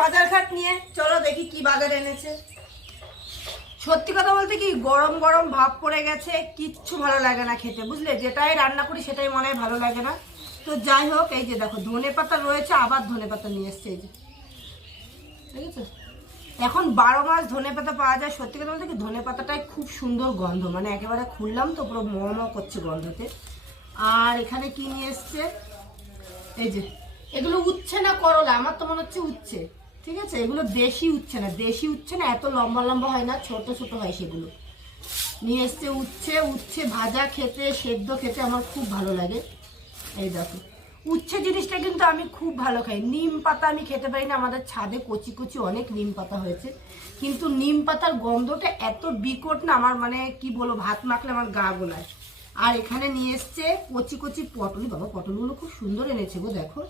বাজার ঘাট নিয়ে। চলো দেখি কি বাজার এনেছে। সত্যি কথা বলতে কি, গরম গরম ভাব পড়ে গেছে, কিচ্ছু ভালো লাগে না খেতে, বুঝলে? যেটাই রান্না করি সেটাই মনে হয় ভালো লাগে না। তো যাই হোক, এই যে দেখো ধনে পাতা রয়েছে, আবার ধনে পাতা নিয়ে এসছে, এই যে ঠিক আছে। এখন 12 মাস ধনে পাতা পাওয়া যায়। সত্যি কথা বলতে কি, ধনে পাতাটাই খুব সুন্দর গন্ধ, মানে একেবারে খুললাম তো পুরো ম করছে গন্ধতে। আর এখানে কি নিয়ে এসছে, এই যে এগুলো উচ্ছে না করলা, আমার তো মনে হচ্ছে উচ্ছে, ঠিক আছে। এগুলো দেশি উচ্ছে না, দেশি উচ্ছে না, এত লম্বা লম্বা হয় না, ছোট ছোট হয় সেগুলো। নিয়ে এসছে উচ্ছে। উচ্ছে ভাজা খেতে, সেদ্ধ খেতে আমার খুব ভালো লাগে। এই দেখো, উচ্ছে জিনিসটা কিন্তু আমি খুব ভালো খাই। নিম পাতা আমি খেতে পারি না, আমাদের ছাদে কচি কচি অনেক নিম পাতা হয়েছে, কিন্তু নিম পাতার গন্ধটা এত বিকট না, আমার মানে কি বলবো, ভাত মাখলে আমার গা গোলায়। আর এখানে নিয়ে এসছে কচি কচি পটল। বাবা, পটলগুলো খুব সুন্দর এনেছে গো, দেখো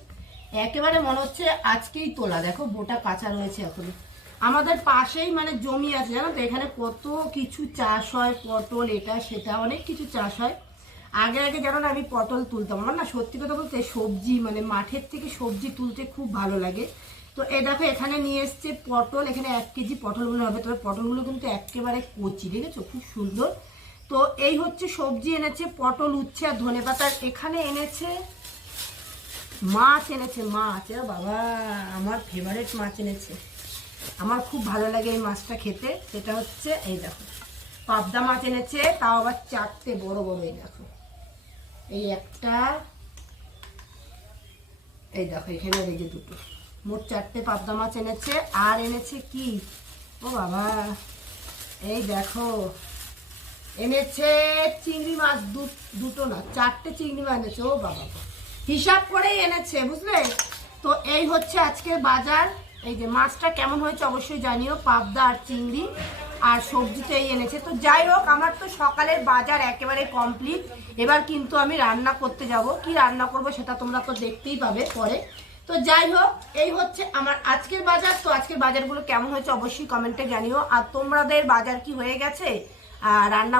একেবারে মনে হচ্ছে আজকেই তোলা। দেখো বোটা কাঁচা রয়েছে এখনো। আমাদের পাশেই মানে জমি আছে, জানো তো, এখানে কত কিছু চাষ হয়, পটল এটা সেটা অনেক কিছু চাষ হয়। আগে আগে জানো না, আমি পটল তুলতাম। আমার না সত্যি কথা বলতে সবজি, মানে মাঠের থেকে সবজি তুলতে খুব ভালো লাগে। তো এ দেখো এখানে নিয়ে এসছে পটল। এখানে 1 কেজি পটলগুলো হবে, তবে পটলগুলো কিন্তু একেবারে কচি, দেখেছো, খুব সুন্দর। তো এই হচ্ছে সবজি এনেছে, পটল, উচ্ছে আর ধনে পাতা। এখানে এনেছে মাছ, এনেছে মাছ। বাবা, আমার ফেভারিট মাছ এনেছে, আমার খুব ভালো লাগে এই মাছটা খেতে। সেটা হচ্ছে এই দেখো পাবদা মাছ এনেছে, তাও আবার 4টে বড় বড়। এই দেখো, এই একটা, এই দেখো এখানে এই যে 2টো, মোট 4টে পাবদা মাছ এনেছে। আর এনেছে কি, ও বাবা, এই দেখো এনেছে চিংড়ি মাছ। দুটো না, 4টে চিংড়ি মাছ এনেছে। ও বাবা, হিসাব করেই এনেছে, বুঝলে? তো এই হচ্ছে আজকের বাজার। এই যে মাছটা কেমন হয়েছে অবশ্যই জানিও, পাবদা আর চিংড়ি। আর সবজিটা এই এনেছে। তো যাই হোক, আমার তো সকালের বাজার একেবারে কমপ্লিট। এবার কিন্তু আমি রান্না করতে যাব। কি রান্না করব সেটা তোমরা তো দেখতেই পাবে পরে। তো যাই হোক, এই হচ্ছে আমার আজকের বাজার। তো আজকের বাজারগুলো কেমন হয়েছে অবশ্যই কমেন্টে জানিও। আর তোমাদের বাজার কি হয়ে গেছে, রান্না